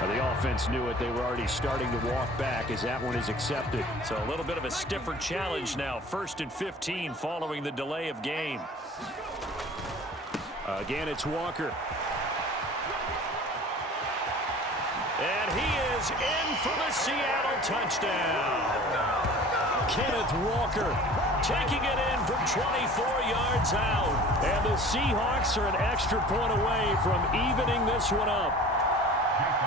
The offense knew it. They were already starting to walk back as that one is accepted. So a little bit of a stiffer challenge now. 1st and 15 following the delay of game. Again, it's Walker. And he is in for the Seattle touchdown. Kenneth Walker taking it in from 24 yards out. And the Seahawks are an extra point away from evening this one up.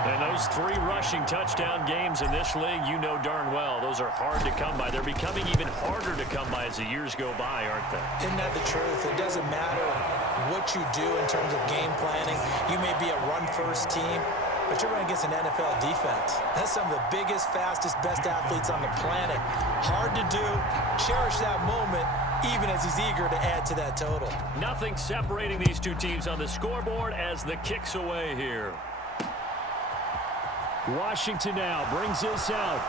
And those 3 rushing touchdown games in this league, you know darn well, those are hard to come by. They're becoming even harder to come by as the years go by, aren't they? Isn't that the truth? It doesn't matter what you do in terms of game planning. You may be a run-first team, but you're running against an NFL defense. That's some of the biggest, fastest, best athletes on the planet. Hard to do. Cherish that moment, even as he's eager to add to that total. Nothing separating these two teams on the scoreboard as the kick's away here. Washington now brings this out.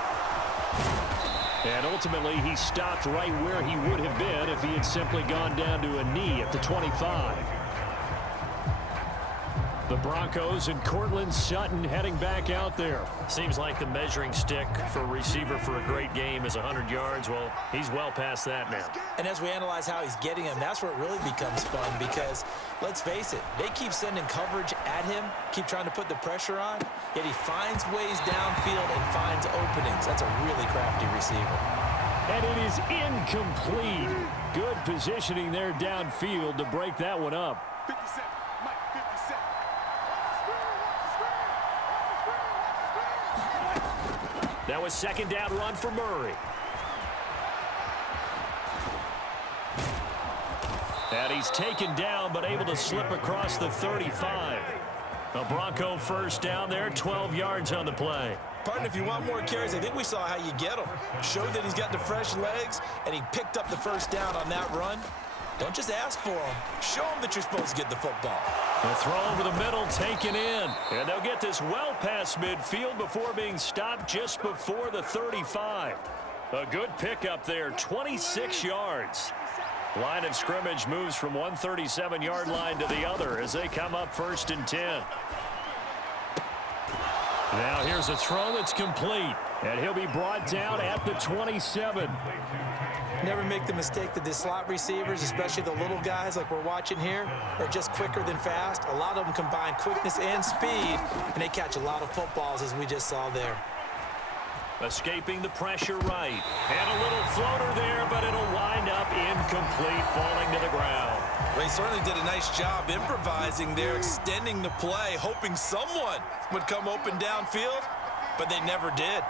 And ultimately, he stopped right where he would have been if he had simply gone down to a knee at the 25. The Broncos and Cortland Sutton heading back out there. Seems like the measuring stick for a receiver for a great game is 100 yards. Well, he's well past that now. And as we analyze how he's getting him, that's where it really becomes fun because, let's face it, they keep sending coverage at him, keep trying to put the pressure on, yet he finds ways downfield and finds openings. That's a really crafty receiver. And it is incomplete. Good positioning there downfield to break that one up. 57. That was 2nd down run for Murray. And he's taken down but able to slip across the 35. A Bronco 1st down there, 12 yards on the play. Partner, if you want more carries, I think we saw how you get them. Showed that he's got the fresh legs, and he picked up the 1st down on that run. Don't just ask for them. Show them that you're supposed to get the football. The throw over the middle taken in. And they'll get this well past midfield before being stopped just before the 35. A good pickup there, 26 yards. Line of scrimmage moves from one 37-yard line to the other as they come up 1st and 10. Now here's a throw that's complete. And he'll be brought down at the 27. Never make the mistake that the slot receivers, especially the little guys like we're watching here, are just quicker than fast. A lot of them combine quickness and speed, and they catch a lot of footballs, as we just saw there. Escaping the pressure right. And a little floater there, but it'll wind up incomplete, falling to the ground. Well, he certainly did a nice job improvising there, extending the play, hoping someone would come open downfield, but they never did.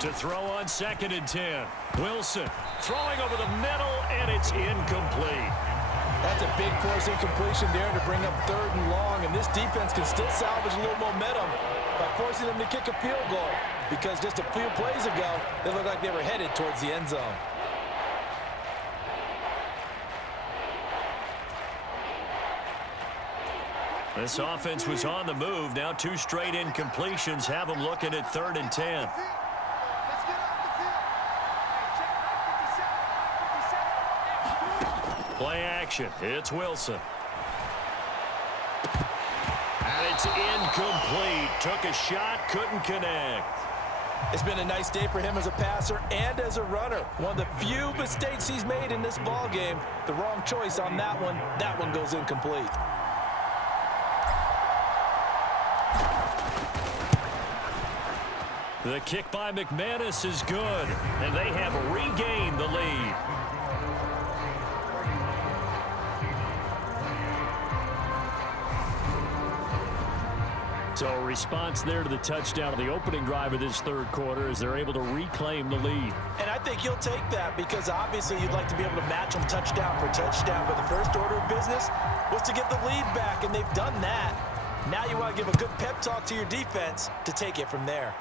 To throw on 2nd and 10. Wilson throwing over the middle, and it's incomplete. That's a big force incompletion there to bring up 3rd and long, and this defense can still salvage a little momentum by forcing them to kick a field goal because just a few plays ago, they looked like they were headed towards the end zone. This offense was on the move. Now 2 straight incompletions have them looking at 3rd and 10. Play action. It's Wilson. And it's incomplete. Took a shot, couldn't connect. It's been a nice day for him as a passer and as a runner. One of the few mistakes he's made in this ball game. The wrong choice on that one. That one goes incomplete. The kick by McManus is good, and they have regained the lead. So a response there to the touchdown of the opening drive of this 3rd quarter as they're able to reclaim the lead. And I think he'll take that because obviously you'd like to be able to match them touchdown for touchdown, but the first order of business was to get the lead back, and they've done that. Now you want to give a good pep talk to your defense to take it from there.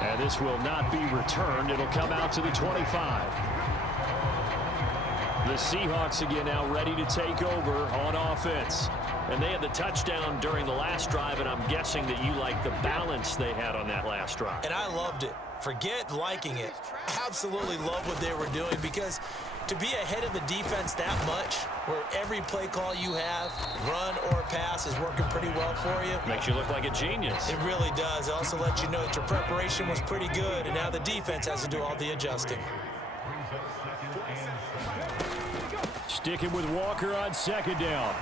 And this will not be returned. It'll come out to the 25. The Seahawks again now ready to take over on offense. And they had the touchdown during the last drive, and I'm guessing that you like the balance they had on that last drive. And I loved it. Forget liking it. Absolutely love what they were doing because To be ahead of the defense that much, where every play call you have, run or pass, is working pretty well for you. Makes you look like a genius. It really does. It also lets you know that your preparation was pretty good, and now the defense has to do all the adjusting. Sticking with Walker on second down.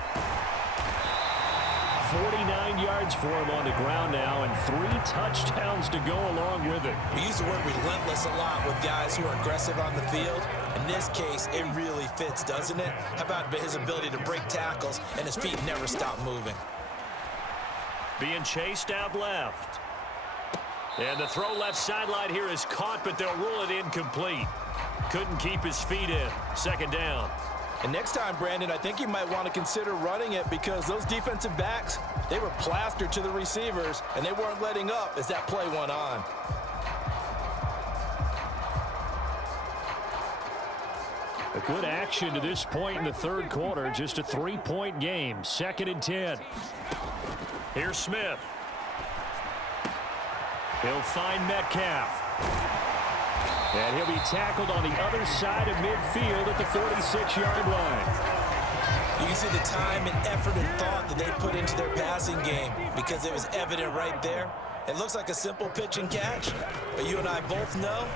49 yards for him on the ground now, and 3 touchdowns to go along with it. We use the word relentless a lot with guys who are aggressive on the field. In this case, it really fits, doesn't it? How about his ability to break tackles and his feet never stop moving? Being chased out left. And the throw left sideline here is caught, but they'll rule it incomplete. Couldn't keep his feet in. Second down. And next time, Brandon, I think you might want to consider running it because those defensive backs, they were plastered to the receivers, and they weren't letting up as that play went on. A good action to this point in the third quarter. Just a 3-point game. 2nd and 10. Here's Smith. He'll find Metcalf. And he'll be tackled on the other side of midfield at the 46-yard line. You can see the time and effort and thought that they put into their passing game because it was evident right there. It looks like a simple pitch and catch, but you and I both know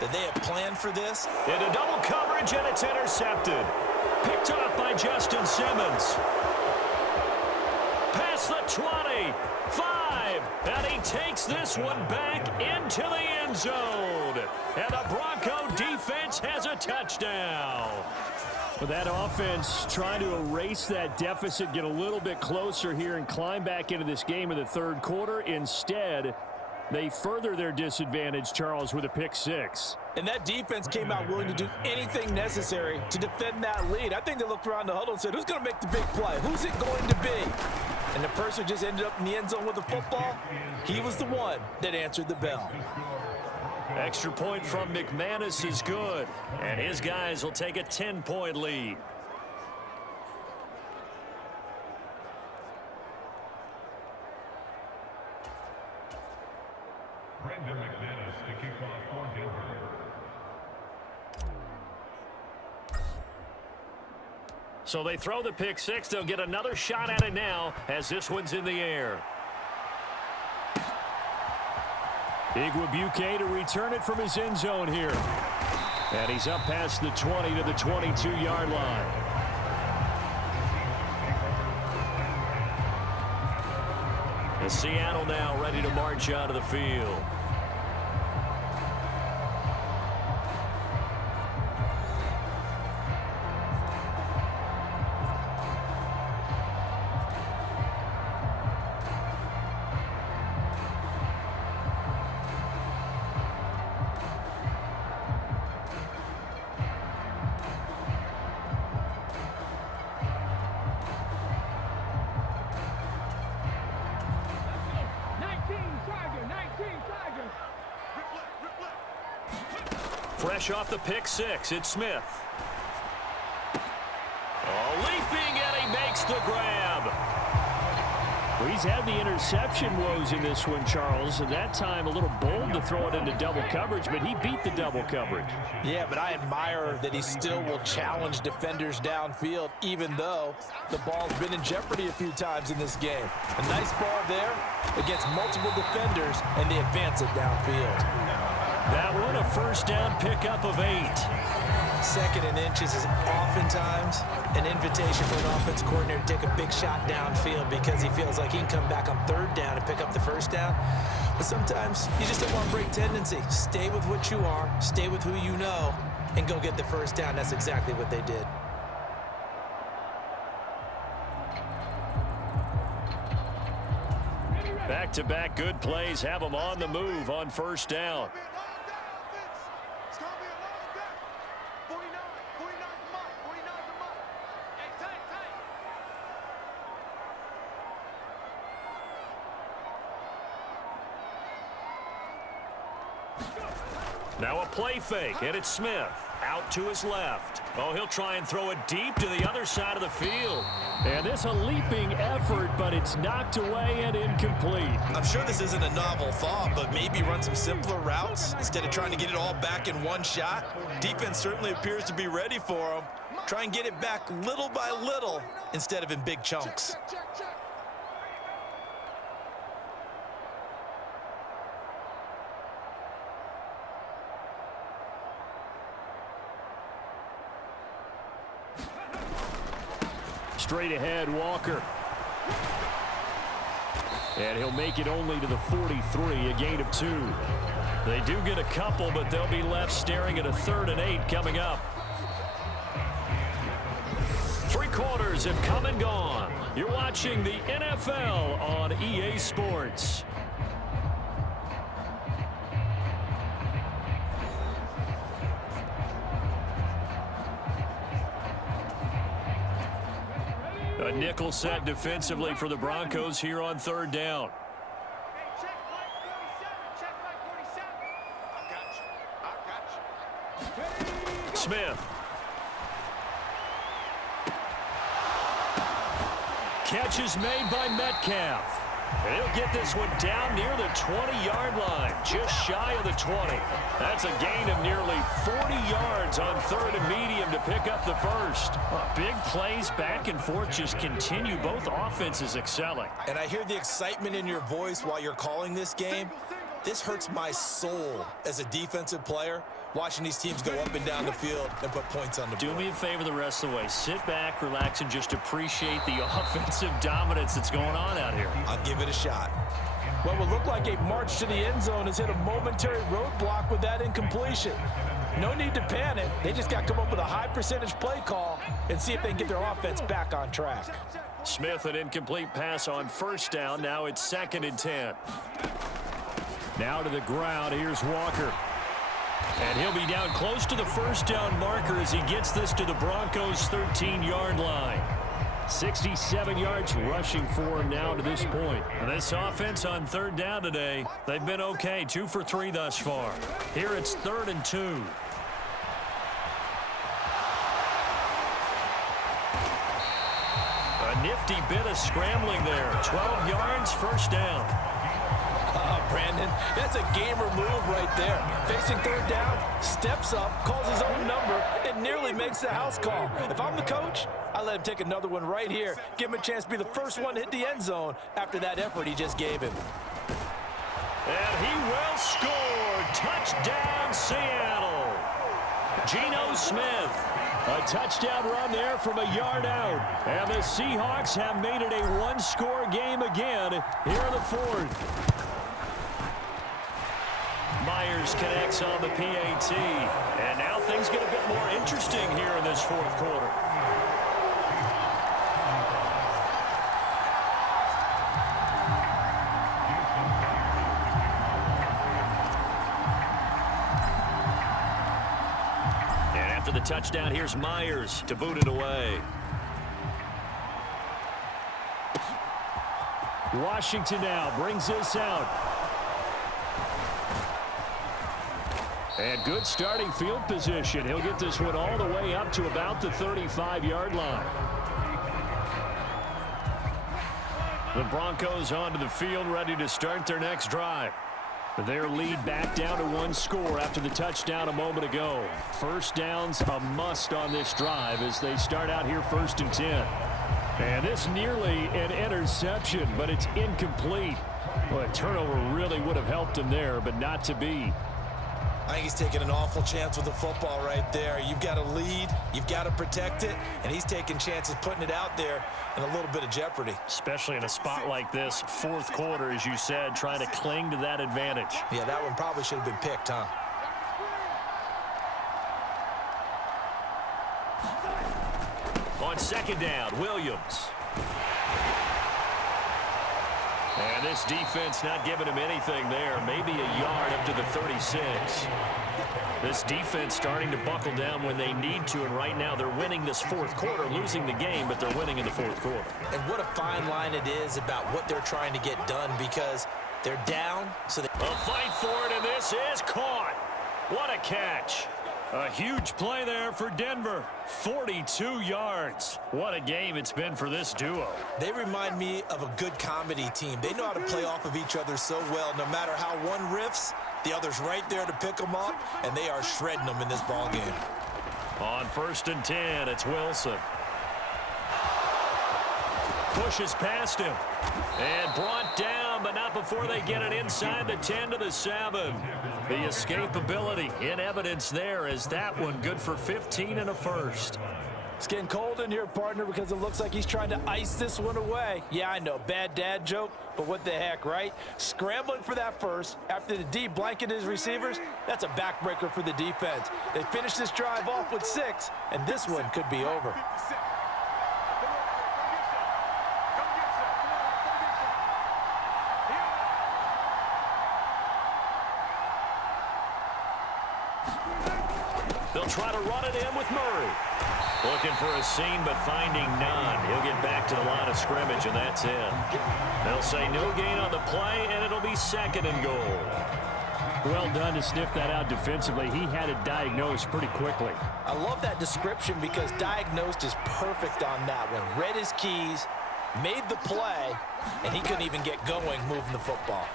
that they have planned for this. Into double coverage, and it's intercepted. Picked off by Justin Simmons. Past the 20, 5, and he takes this one back into the end zone. And the Bronco defense has a touchdown. With that offense trying to erase that deficit, get a little bit closer here and climb back into this game in the third quarter. Instead, they further their disadvantage, Charles, with a pick 6. And that defense came out willing to do anything necessary to defend that lead. I think they looked around the huddle and said, who's going to make the big play? Who's it going to be? And the person who just ended up in the end zone with the football, he was the one that answered the bell. Extra point from McManus is good, and his guys will take a 10-point lead. So they throw the pick 6. They'll get another shot at it now as this one's in the air. Igwebuike to return it from his end zone here. And he's up past the 20 to the 22-yard line. And Seattle now ready to march out of the field. Fresh off the pick 6, it's Smith. Oh, leaping, and he makes the grab. Well, he's had the interception woes in this one, Charles, and that time a little bold to throw it into double coverage, but he beat the double coverage. Yeah, but I admire that he still will challenge defenders downfield, even though the ball's been in jeopardy a few times in this game. A nice ball there against multiple defenders, and they advance it downfield. That one a first down pickup of 8. 2nd and inches is oftentimes an invitation for an offense coordinator to take a big shot downfield because he feels like he can come back on 3rd down and pick up the 1st down. But sometimes you just don't want to break tendency. Stay with what you are, stay with who you know, and go get the 1st down. That's exactly what they did. Back-to-back good plays have them on the move on 1st down. Now a play fake, and it's Smith. Out to his left. Oh, he'll try and throw it deep to the other side of the field. And it's a leaping effort, but it's knocked away and incomplete. I'm sure this isn't a novel thought, but maybe run some simpler routes instead of trying to get it all back in one shot. Defense certainly appears to be ready for him. Try and get it back little by little instead of in big chunks. Straight ahead, Walker. And he'll make it only to the 43, a gain of 2. They do get a couple, but they'll be left staring at a 3rd and 8 coming up. 3 quarters have come and gone. You're watching the NFL on EA Sports. A nickel set defensively for the Broncos here on 3rd down. Smith. Catch is made by Metcalf. And he'll get this one down near the 20-yard line, just shy of the 20. That's a gain of nearly 40 yards on 3rd and medium to pick up the first. Big plays back and forth just continue. Both offenses excelling. And I hear the excitement in your voice while you're calling this game. This hurts my soul as a defensive player, watching these teams go up and down the field and put points on the board. Do me a favor the rest of the way. Sit back, relax, and just appreciate the offensive dominance that's going on out here. I'll give it a shot. What would look like a march to the end zone has hit a momentary roadblock with that incompletion. No need to panic. They just got to come up with a high percentage play call and see if they can get their offense back on track. Smith, an incomplete pass on 1st down. Now it's 2nd and 10. Now to the ground. Here's Walker. And he'll be down close to the 1st down marker as he gets this to the Broncos' 13-yard line. 67 yards rushing for him now to this point. And this offense on 3rd down today, they've been okay. 2 for 3 thus far. Here it's 3rd and 2. A nifty bit of scrambling there. 12 yards, 1st down. Brandon, that's a gamer move right there. Facing 3rd down, steps up, calls his own number, and nearly makes the house call. If I'm the coach, I let him take another one right here. Give him a chance to be the first one to hit the end zone after that effort he just gave him. And he will score. Touchdown, Seattle. Geno Smith. A touchdown run there from a yard out. And the Seahawks have made it a 1-score game again here in the 4th. Myers connects on the PAT. And now things get a bit more interesting here in this 4th quarter. And after the touchdown, here's Myers to boot it away. Washington now brings this out. And good starting field position. He'll get this one all the way up to about the 35-yard line. The Broncos onto the field, ready to start their next drive. Their lead back down to 1 score after the touchdown a moment ago. 1st down's a must on this drive as they start out here 1st and 10. And this nearly an interception, but it's incomplete. Well, a turnover really would have helped him there, but not to be. I think he's taking an awful chance with the football right there. You've got to lead, you've got to protect it, and he's taking chances putting it out there in a little bit of jeopardy. Especially in a spot like this, 4th quarter, as you said, trying to cling to that advantage. Yeah, that one probably should have been picked, huh? On 2nd down, Williams. And this defense not giving him anything there. Maybe a yard up to the 36. This defense starting to buckle down when they need to, and right now they're winning this 4th quarter, losing the game, but they're winning in the 4th quarter. And what a fine line it is about what they're trying to get done, because they're down, so they... A fight for it, and this is caught. What a catch. A huge play there for Denver. 42 yards. What a game it's been for this duo. They remind me of a good comedy team. They know how to play off of each other so well. No matter how one riffs, the other's right there to pick them up, and they are shredding them in this ball game. On 1st and 10, it's Wilson. Pushes past him. And brought down, but not before they get it inside the 10 to the 7. The escapability in evidence there as that one good for 15 and a first. It's getting cold in here, partner, because it looks like he's trying to ice this one away. Yeah, I know, bad dad joke, but what the heck, right? Scrambling for that first after the D blanketed his receivers, that's a backbreaker for the defense. They finished this drive off with 6, and this one could be over. They'll try to run it in with Murray. Looking for a seam, but finding none. He'll get back to the line of scrimmage, and that's it. They'll say no gain on the play, and it'll be 2nd and goal. Well done to sniff that out defensively. He had it diagnosed pretty quickly. I love that description because diagnosed is perfect on that one. Read his keys, made the play, and he couldn't even get going moving the football.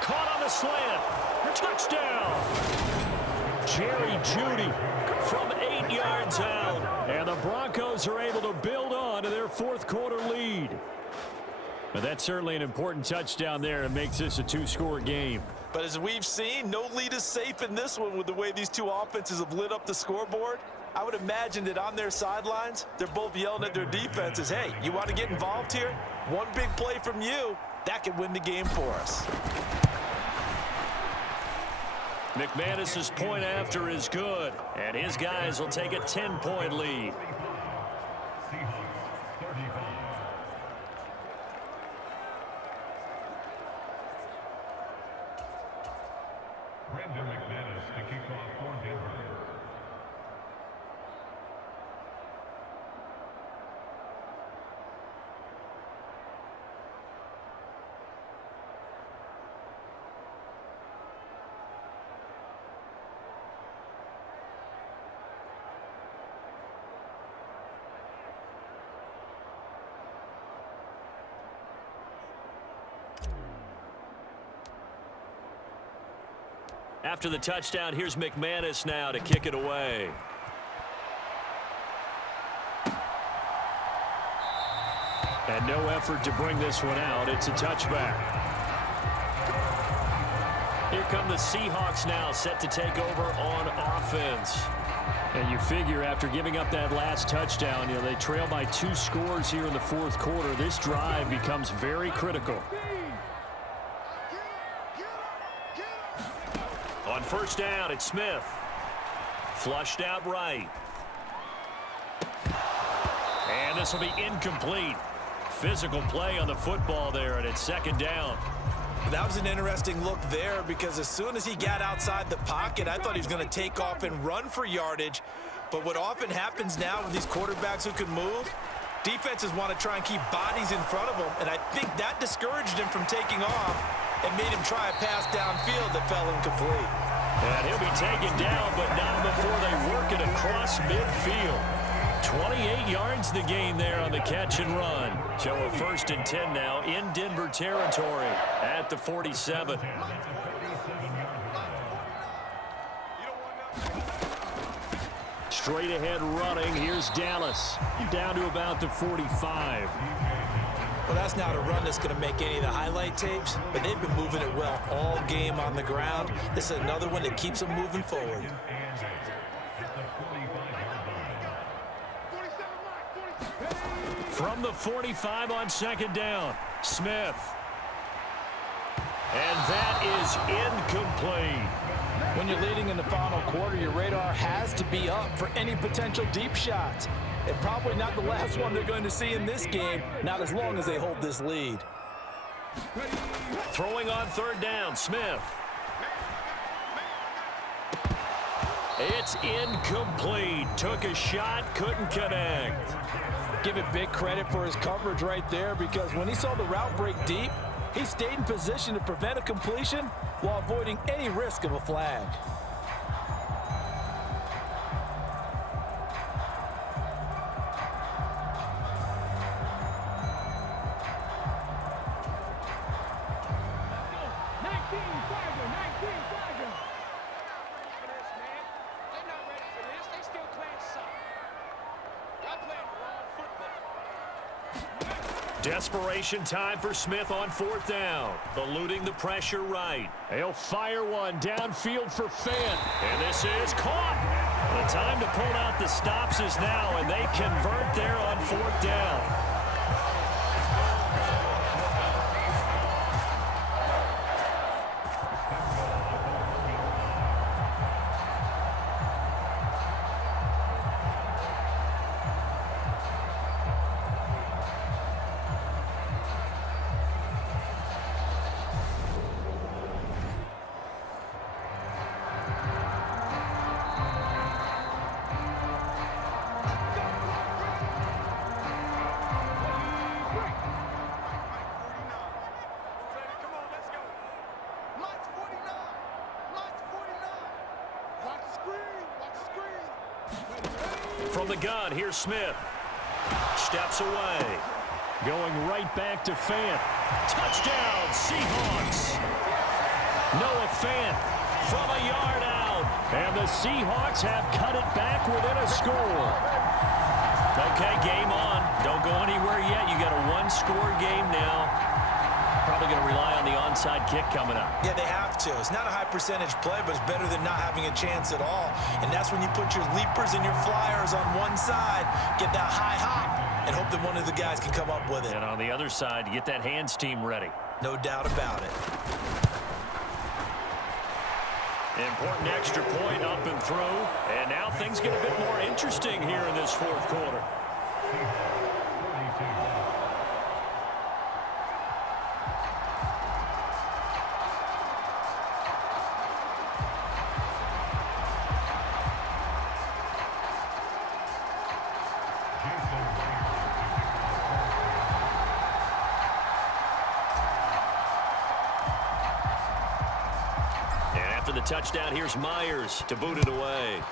Caught on the slant. Touchdown. Jerry Jeudy from 8 yards out. And the Broncos are able to build on to their 4th quarter lead. But that's certainly an important touchdown there. It makes this a 2-score game. But as we've seen, no lead is safe in this one with the way these two offenses have lit up the scoreboard. I would imagine that on their sidelines, they're both yelling at their defenses, hey, you want to get involved here? One big play from you, that could win the game for us. McManus's point after is good, and his guys will take a 10-point lead. McManus to kick off for Denver. After the touchdown, here's McManus now to kick it away. And no effort to bring this one out. It's a touchback. Here come the Seahawks now, set to take over on offense. And you figure after giving up that last touchdown, they trail by 2 scores here in the 4th quarter. This drive becomes very critical. On 1st down, it's Smith. Flushed out right. And this will be incomplete. Physical play on the football there, and it's 2nd down. That was an interesting look there because as soon as he got outside the pocket, I thought he was going to take off and run for yardage. But what often happens now with these quarterbacks who can move, defenses want to try and keep bodies in front of them, and I think that discouraged him from taking off and made him try a pass downfield that fell incomplete. And he'll be taken down, but not before they work it across midfield. 28 yards the gain there on the catch and run. So a 1st and 10 now in Denver territory at the 47. Straight ahead running. Here's Dallas. Down to about the 45. Well, that's not a run that's going to make any of the highlight tapes, but they've been moving it well all game on the ground. This is another one that keeps them moving forward. From the 45 on 2nd down, Smith. And that is incomplete. When you're leading in the final quarter, your radar has to be up for any potential deep shots. And probably not the last one they're going to see in this game, not as long as they hold this lead. Throwing on 3rd down, Smith. It's incomplete. Took a shot, couldn't connect. Give it big credit for his coverage right there because when he saw the route break deep, he stayed in position to prevent a completion while avoiding any risk of a flag. Desperation time for Smith on 4th down. Eluding the pressure right. He'll fire one downfield for Fant. And this is caught. The time to pull out the stops is now, and they convert there on 4th down. From the gun, here's Smith. Steps away. Going right back to Fant. Touchdown, Seahawks. Noah Fant from a yard out. And the Seahawks have cut it back within a score. Okay, game on. Don't go anywhere yet. You got a one-score game now. Probably going to rely on the onside kick coming up. Yeah, they have to. It's not a high percentage play, but it's better than not having a chance at all. And that's when you put your leapers and your flyers on one side, get that high hop, and hope that one of the guys can come up with it. And on the other side, get that hands team ready. No doubt about it. Important extra point up and through. And now things get a bit more interesting here in this 4th quarter. The touchdown, here's Myers to boot it away.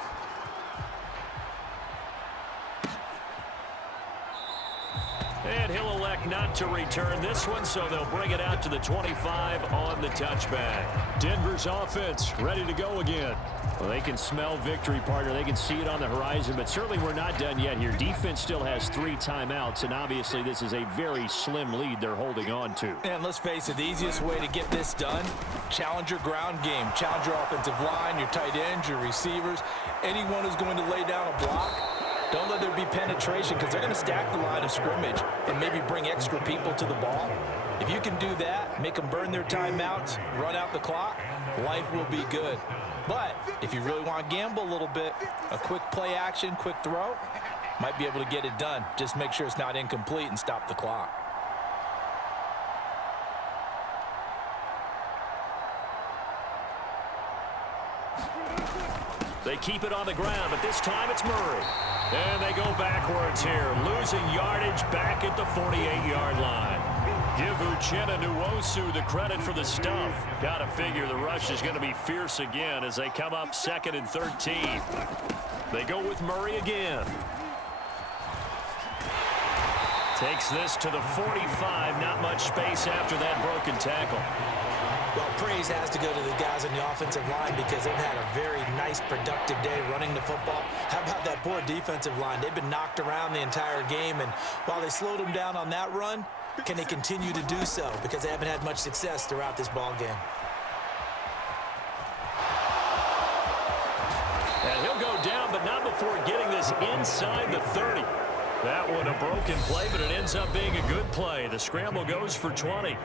And he'll elect not to return this one, so they'll bring it out to the 25 on the touchback. Denver's offense ready to go again. Well, they can smell victory, partner. They can see it on the horizon, but certainly we're not done yet here. Defense still has 3 timeouts, and obviously this is a very slim lead they're holding on to. And let's face it, the easiest way to get this done, challenge your ground game. Challenge your offensive line, your tight ends, your receivers, anyone who's going to lay down a block. Don't let there be penetration because they're going to stack the line of scrimmage and maybe bring extra people to the ball. If you can do that, make them burn their timeouts, run out the clock, life will be good. But if you really want to gamble a little bit, a quick play action, quick throw, might be able to get it done. Just make sure it's not incomplete and stop the clock. They keep it on the ground, but this time it's Murray. And they go backwards here, losing yardage back at the 48-yard line. Give Uchenna Nwosu the credit for the stuff. Got to figure the rush is going to be fierce again as they come up 2nd and 13. They go with Murray again. Takes this to the 45. Not much space after that broken tackle. Well, praise has to go to the guys on the offensive line because they've had a very nice, productive day running the football. How about that poor defensive line? They've been knocked around the entire game, and while they slowed them down on that run, can they continue to do so? Because they haven't had much success throughout this ball game. And he'll go down, but not before getting this inside the 30. That one a broken play, but it ends up being a good play. The scramble goes for 20.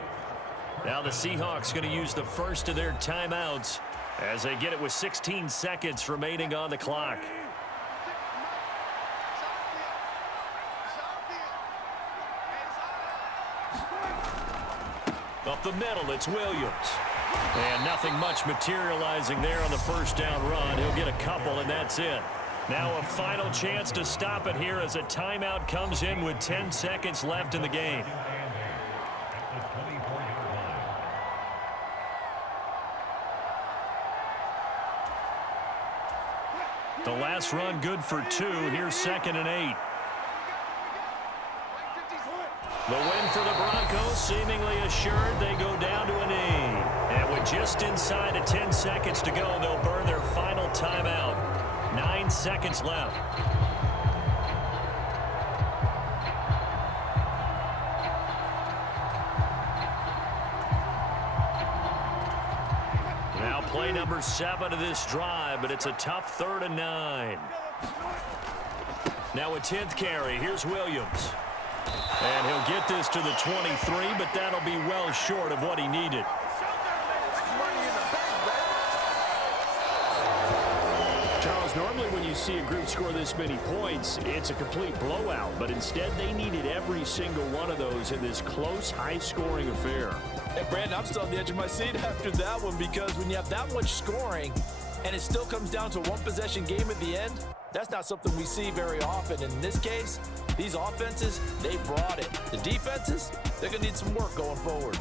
Now the Seahawks going to use the first of their timeouts as they get it with 16 seconds remaining on the clock. Up the middle, it's Williams. And nothing much materializing there on the first down run. He'll get a couple, and that's it. Now a final chance to stop it here as a timeout comes in with 10 seconds left in the game. The last run good for 2. Here's 2nd and 8. The win for the Broncos seemingly assured. They go down to a knee. And with just inside of 10 seconds to go, they'll burn their final timeout. 9 seconds left. number 7 of this drive, but it's a tough 3rd and 9. Now a 10th carry. Here's Williams. And he'll get this to the 23, but that'll be well short of what he needed. Charles, normally when you see a group score this many points, it's a complete blowout. But instead, they needed every single one of those in this close, high-scoring affair. Hey, Brandon, I'm still on the edge of my seat after that one because when you have that much scoring and it still comes down to a one-possession game at the end, that's not something we see very often. In this case, these offenses, they brought it. The defenses, they're going to need some work going forward.